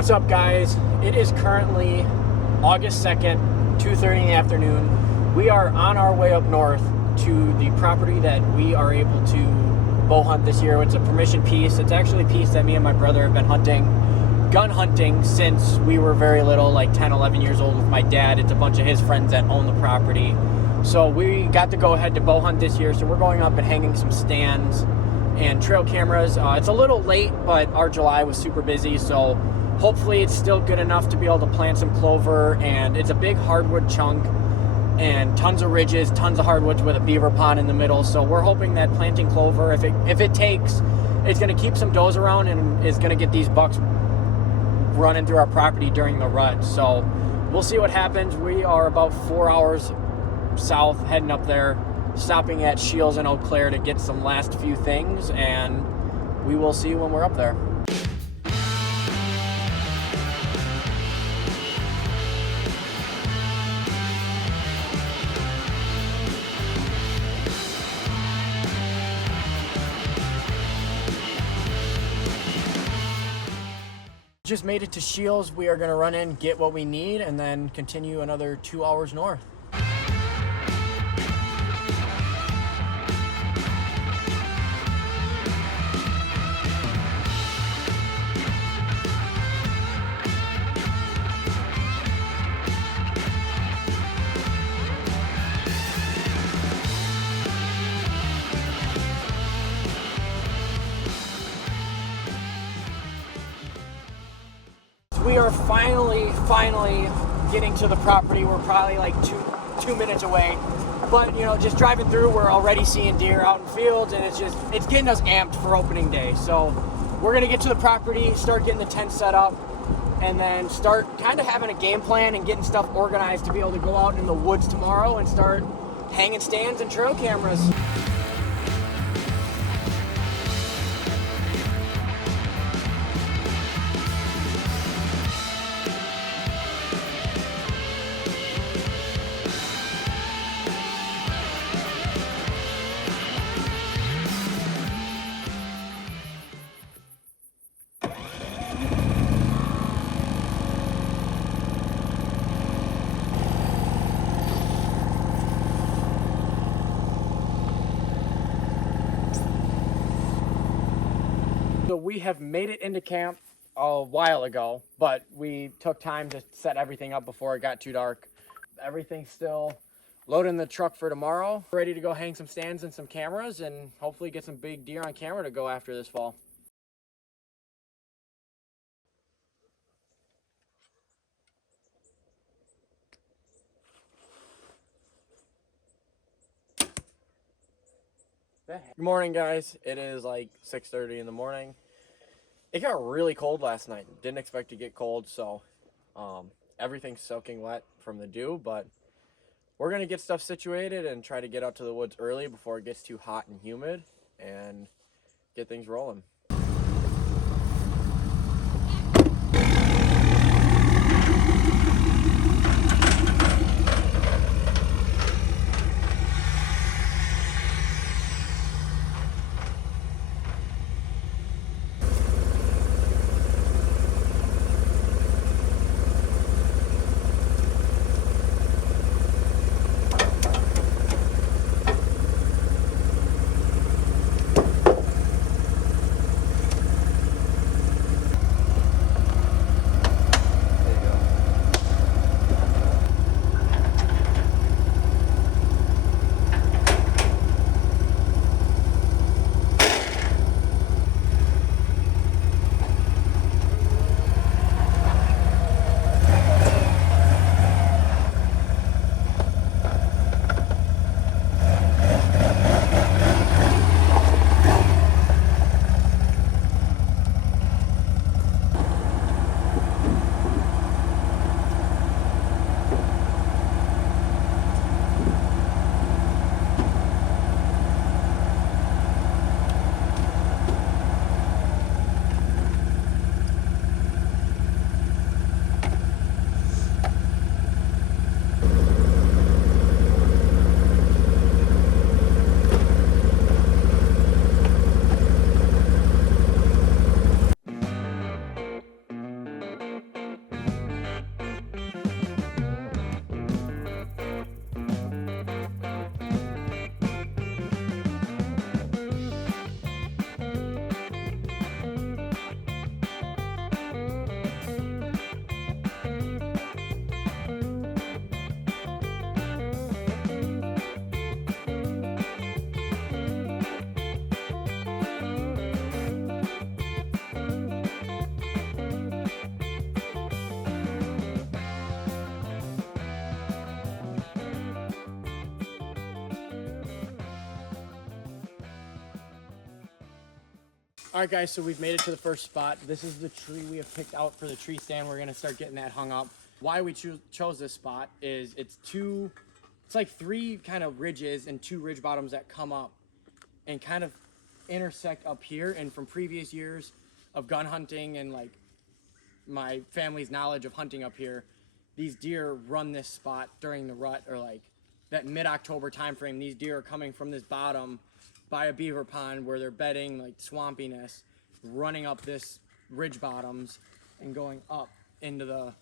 What's up, guys? It is currently August 2nd, 2:30 in the afternoon. We are on our way up north to the property that we are able to bow hunt this year. It's a permission piece. It's actually a piece that me and my brother have been hunting, gun hunting, since we were very little, like 10, 11 years old with my dad. It's a bunch of his friends that own the property. So we got to go ahead to bow hunt this year. So we're going up and hanging some stands and trail cameras. It's a little late, but our July was super busy, so hopefully it's still good enough to be able to plant some clover. And it's a big hardwood chunk and tons of ridges, tons of hardwoods with a beaver pond in the middle. So we're hoping that planting clover, if it takes, it's going to keep some does around and is going to get these bucks running through our property during the rut. So we'll see what happens. We are about 4 hours south, heading up there, stopping at Shields and Eau Claire to get some last few things, and we will see when we're up there. Just made it to Shields. We are going to run in, get what we need, and then continue another 2 hours north. We are finally getting to the property. We're probably like two minutes away, but you know, just driving through, we're already seeing deer out in fields, and it's getting us amped for opening day. So we're gonna get to the property, start getting the tent set up, and then start kind of having a game plan and getting stuff organized to be able to go out in the woods tomorrow and start hanging stands and trail cameras. So we have made it into camp a while ago, but we took time to set everything up before it got too dark. Everything's still loaded in the truck for tomorrow. Ready to go hang some stands and some cameras and hopefully get some big deer on camera to go after this fall. Good morning, guys. It is like 6:30 in the morning. It got really cold last night. Didn't expect to get cold, so everything's soaking wet from the dew, but we're gonna get stuff situated and try to get out to the woods early before it gets too hot and humid and get things rolling. All right, guys, so we've made it to the first spot. This is the tree we have picked out for the tree stand. We're gonna start getting that hung up. Why we chose this spot is it's like three kind of ridges and two ridge bottoms that come up and kind of intersect up here. And from previous years of gun hunting and like my family's knowledge of hunting up here, these deer run this spot during the rut, or like that mid-October time frame. These deer are coming from this bottom by a beaver pond where they're bedding, like swampiness, running up this ridge bottoms and going up into the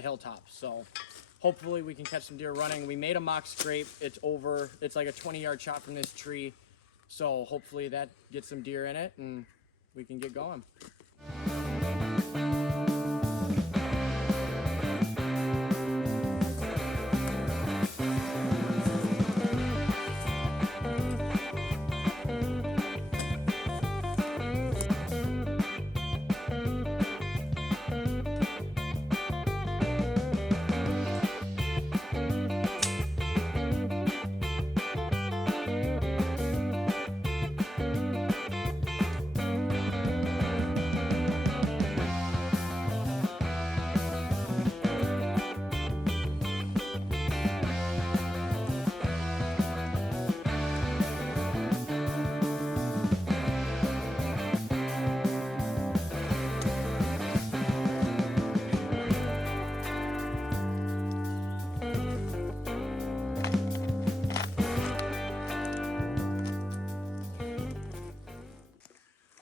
hilltops. So hopefully we can catch some deer running. We made a mock scrape. It's like a 20-yard shot from this tree. So hopefully that gets some deer in it and we can get going.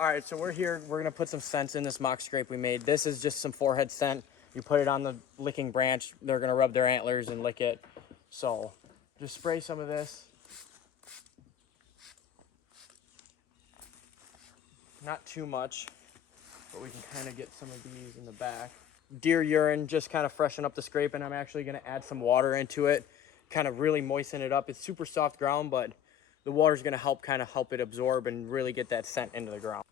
All right, so we're here. We're gonna put some scents in this mock scrape we made. This is just some forehead scent. You put it on the licking branch. They're gonna rub their antlers and lick it. So just spray some of this. Not too much, but we can kind of get some of these in the back. Deer urine, just kind of freshen up the scrape, and I'm actually gonna add some water into it, kind of really moisten it up. It's super soft ground, but the water's gonna help it absorb and really get that scent into the ground.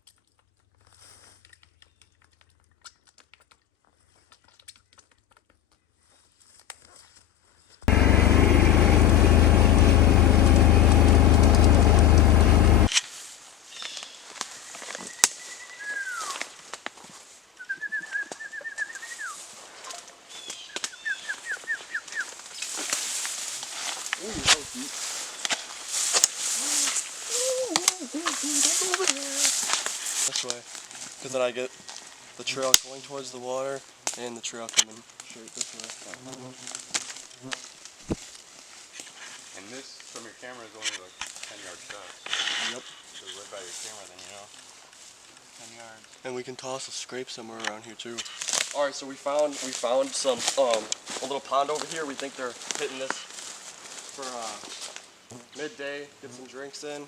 This way, because then I get the trail going towards the water and the trail coming straight this way. And this, from your camera, is only like 10-yard shots. Yep. So right by your camera then, 10 yards. And we can toss a scrape somewhere around here too. All right, so we found some a little pond over here. We think they're hitting this for midday, get some drinks in.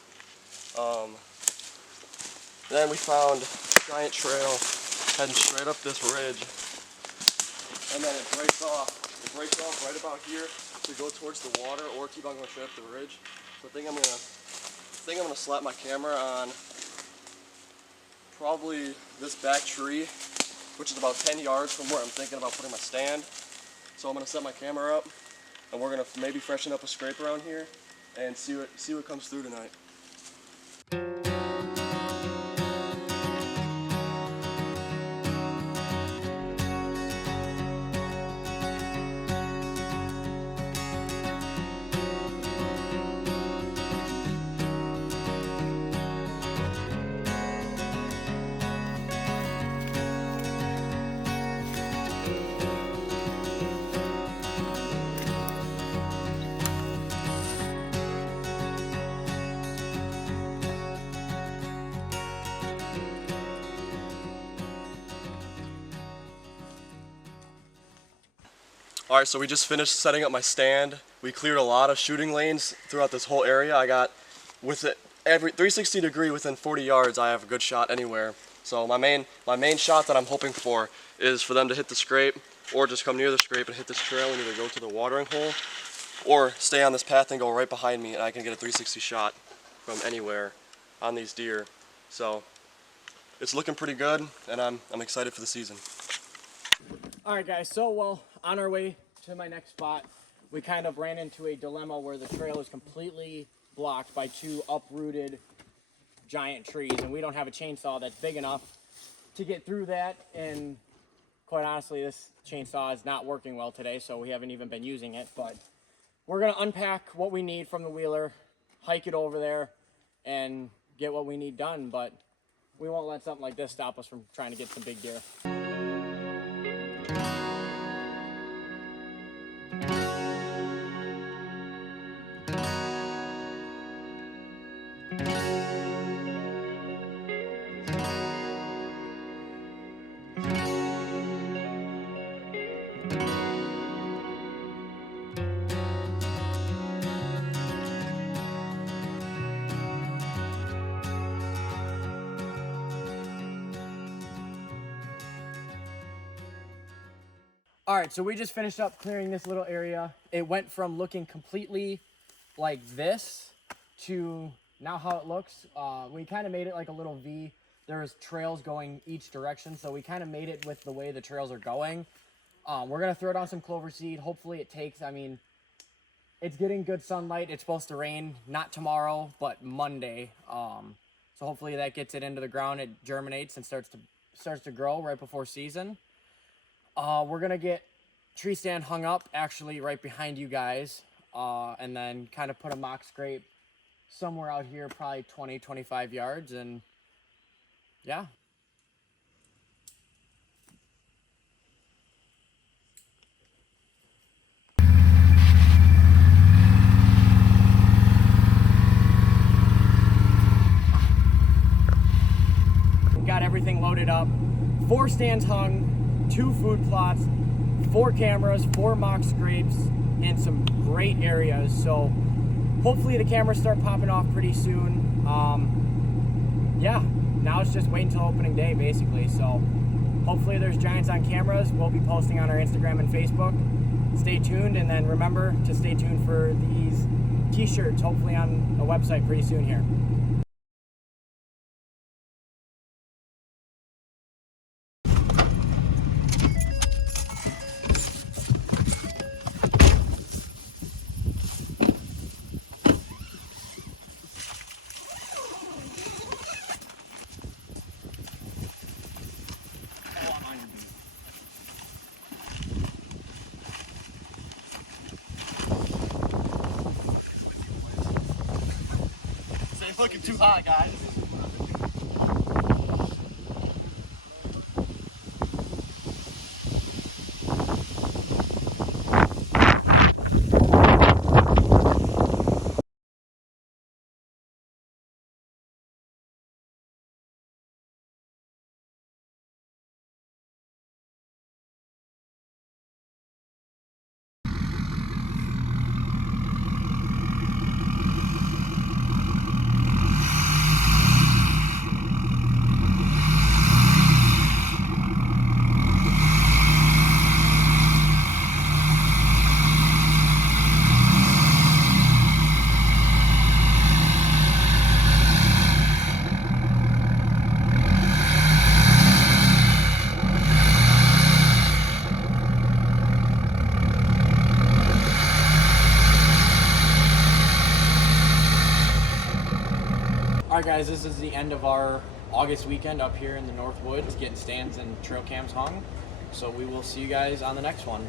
Then we found a giant trail heading straight up this ridge, and then it breaks off right about here to go towards the water or keep on going straight up the ridge. So I think I'm gonna slap my camera on probably this back tree, which is about 10 yards from where I'm thinking about putting my stand. So I'm gonna set my camera up, and we're gonna maybe freshen up a scrape around here and see what comes through tonight. All right, so we just finished setting up my stand. We cleared a lot of shooting lanes throughout this whole area. I got, with it every 360 degree within 40 yards, I have a good shot anywhere. So my main shot that I'm hoping for is for them to hit the scrape, or just come near the scrape and hit this trail and either go to the watering hole or stay on this path and go right behind me, and I can get a 360 shot from anywhere on these deer. So it's looking pretty good, and I'm excited for the season. All right, guys, so well, on our way to my next spot, we kind of ran into a dilemma where the trail is completely blocked by two uprooted giant trees, and we don't have a chainsaw that's big enough to get through that. And quite honestly, this chainsaw is not working well today, so we haven't even been using it. But we're gonna unpack what we need from the wheeler, hike it over there, and get what we need done. But we won't let something like this stop us from trying to get some big deer. All right, so we just finished up clearing this little area. It went from looking completely like this to now how it looks. We kind of made it like a little V. There's trails going each direction, so we kind of made it with the way the trails are going. We're gonna throw down some clover seed. Hopefully it takes, I mean, it's getting good sunlight. It's supposed to rain, not tomorrow, but Monday. So hopefully that gets it into the ground. It germinates and starts to grow right before season. We're gonna get tree stand hung up actually right behind you guys, and then kind of put a mock scrape somewhere out here, probably 20-25 yards, and yeah. Got everything loaded up, 4 stands hung, 2 food plots, 4 cameras, 4 mock scrapes, and some great areas. So hopefully the cameras start popping off pretty soon. Yeah, now it's just waiting until opening day basically. So hopefully there's giants on cameras. We'll be posting on our Instagram and Facebook. Stay tuned, and then remember to stay tuned for these t-shirts, hopefully on a website pretty soon here. It's looking too hot, guys. Alright guys, this is the end of our August weekend up here in the North Woods, getting stands and trail cams hung. So we will see you guys on the next one.